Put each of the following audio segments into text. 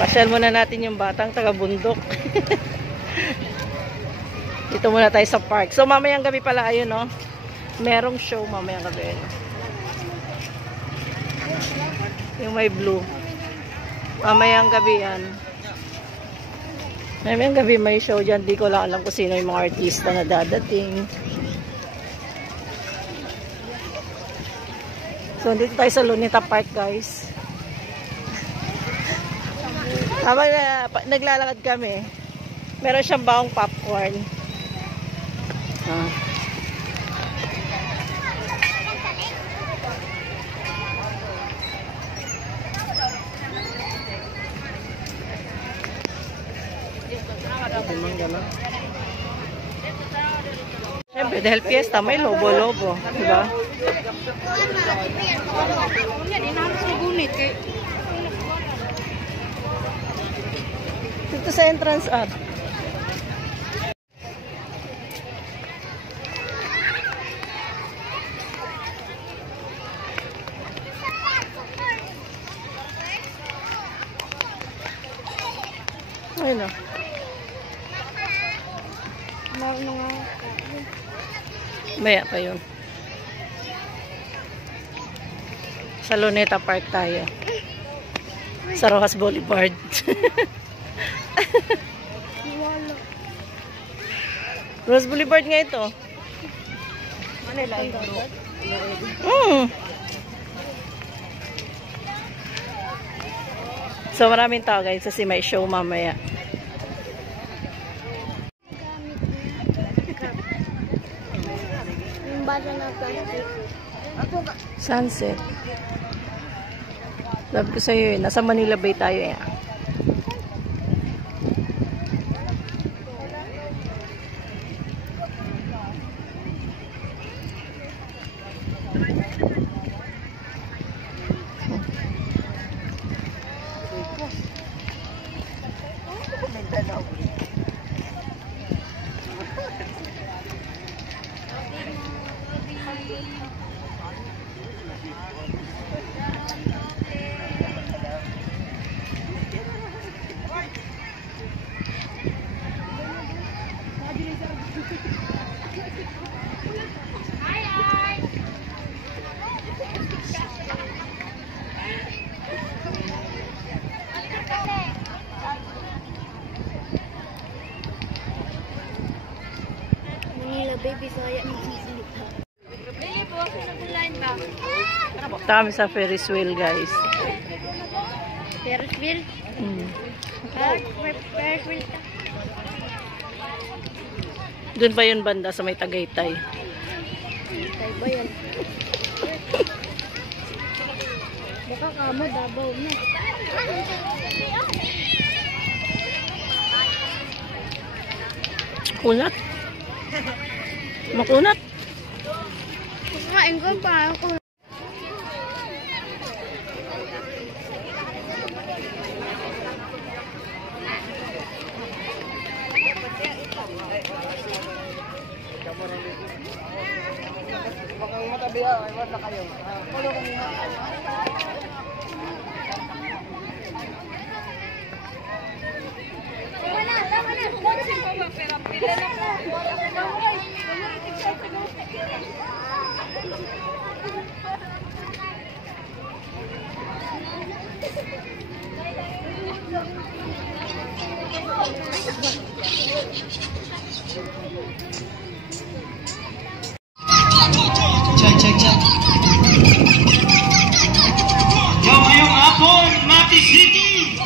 Pasyal muna natin yung batang taga-bundok. Dito muna tayo sa park. So mamayang gabi pala ayun, no? Merong show mamayang gabi. Yung may blue. Mamayang gabi yan. Mamayang gabi may show dyan. Di ko lang alam kung sino yung mga artista na dadating. So dito tayo sa Luneta Park, guys. Habang naglalakad kami, meron siyang baong popcorn. Siyempre, dahil fiesta, may lobo-lobo. Diba? Dito sa entrance art. Ayun o. Maya pa yun. Sa Luneta Park tayo. Sa Rojas Boulevard. Rojas Boulevard nga ito. So maraming tao, guys, kasi may show mamaya. Sunset. Sabi ko sa'yo, nasa Manila Bay tayo eh. Baby, saya ni Gigi. Baby, po ako sa bulan ba? Kami sa Ferris wheel, guys. Ferris wheel? Ferris wheel. Doon pa yun banda sa may Tagaytay. Tagaytay ba yan? Baka kamo, Davao na. Kunat. Makunat. Kumain ko pa ako. Check. Yo, ngayong hapon, Mati City.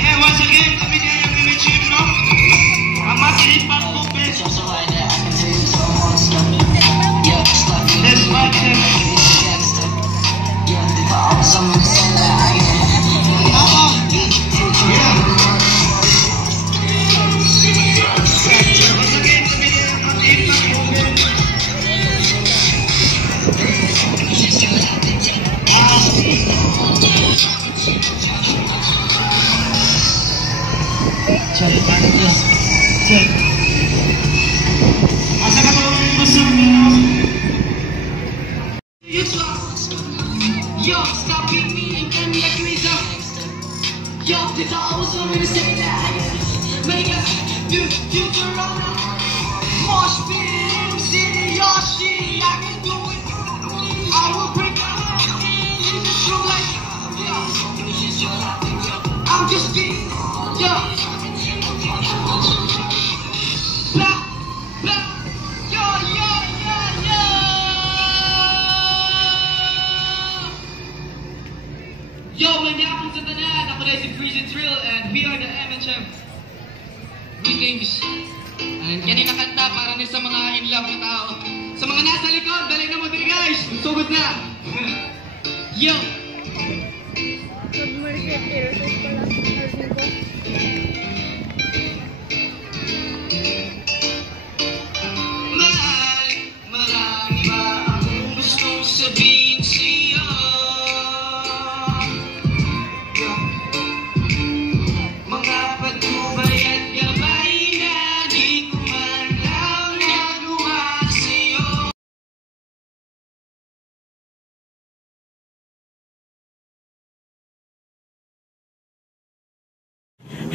Yeah, once again, kami niya yung pinag-chip, no? Ang Mati Impact Open. This match, Check. Asa ka to yung busog ninyo? Yo, stop being me and get me a quiz. Yo, cause I always want me to say that. Make a future runner. Mosh pit, city, your shit, I can do it. I will break out in the show like, I'm just kidding, yo. Blah, blah, yo, yo, yo, yo. Yo, manyapong sa tanan, ako na si Freezing Thrill and we are the MHM. Greetings. And kanina kanta para rin sa mga in love na tao. Sa mga nasa likod, dali na mo din guys. Sugod na. Yo. Mahal, marami ba akong gustong sabihin sa'yo? Mga patnubay at gabay na di ko man lang nagawa sa'yo.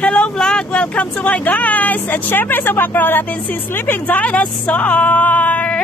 Hello vlog! Welcome to my guys! At syempre sa background natin si Sleeping Dinosaur!